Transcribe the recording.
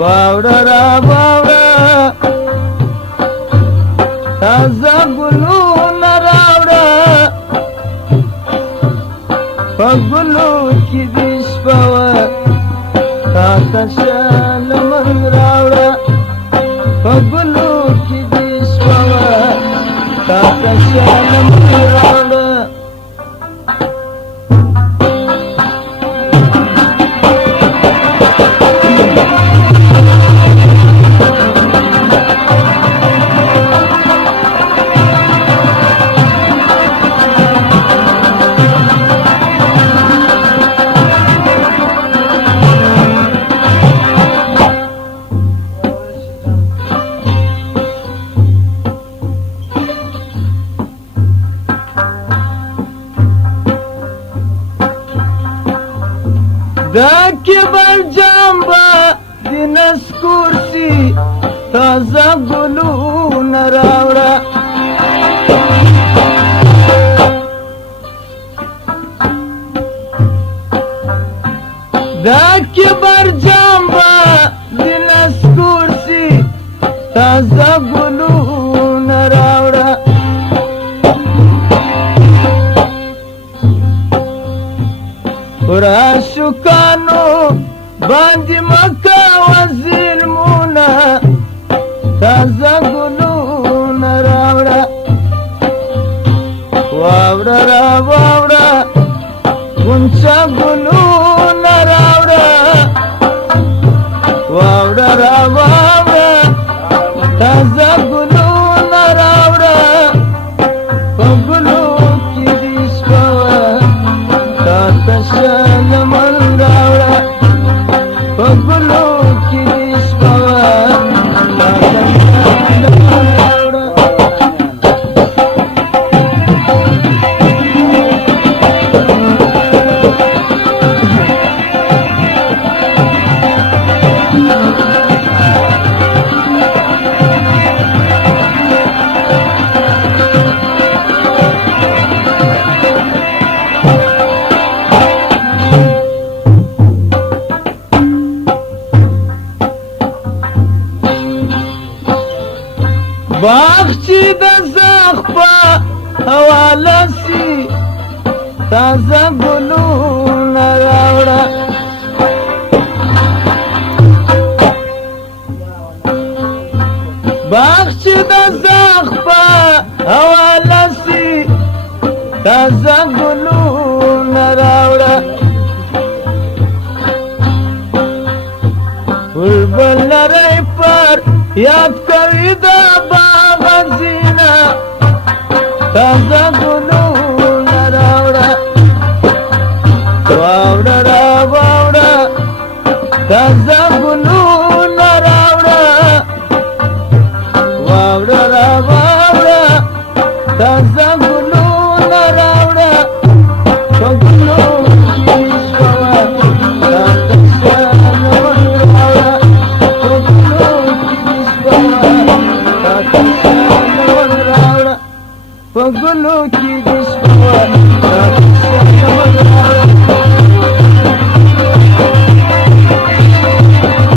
واوړه را واوړه تازه ګلونه راوړه په ګلو کې دې شپه وه تا ته شلمن راوړه په ګلو کې دې شپه وه تا ته شلمن راوړه دا کبر جامبا د نسکور سي تازه ګلونه راوړه دا کبر جامبا د نسکور سي تازه ګلونه راوړه عاشقانو باندې مکه وظلمونه تازه ګلونه راوړه واوړه را واوړه غونچه ګلونه راوړه واوړه را واوړه تازه ګلونه راوړه په ګلو کې دې شپه وه تا ته شلمن راوړه په ګلو کې دې شپه وه تا ته شلمن راوړه باغچې د زخ په حواله سي تازه ګلونه راوړه باغچې د زخ په حواله سي تازه ګلونه راوړه بلبل نری پر یاد کوي د باغ زینه تازه ګلونه راوړه واوړه را واوړه تازه ګلونه راوړه واوړه را واوړه تازه ګلونه راوړه په ګلو کې شپه وه تا ته شلمن راوړه په ګلو کې دې شپه وه تا ته شلمن راوړه په ګلو کې دې شپه وه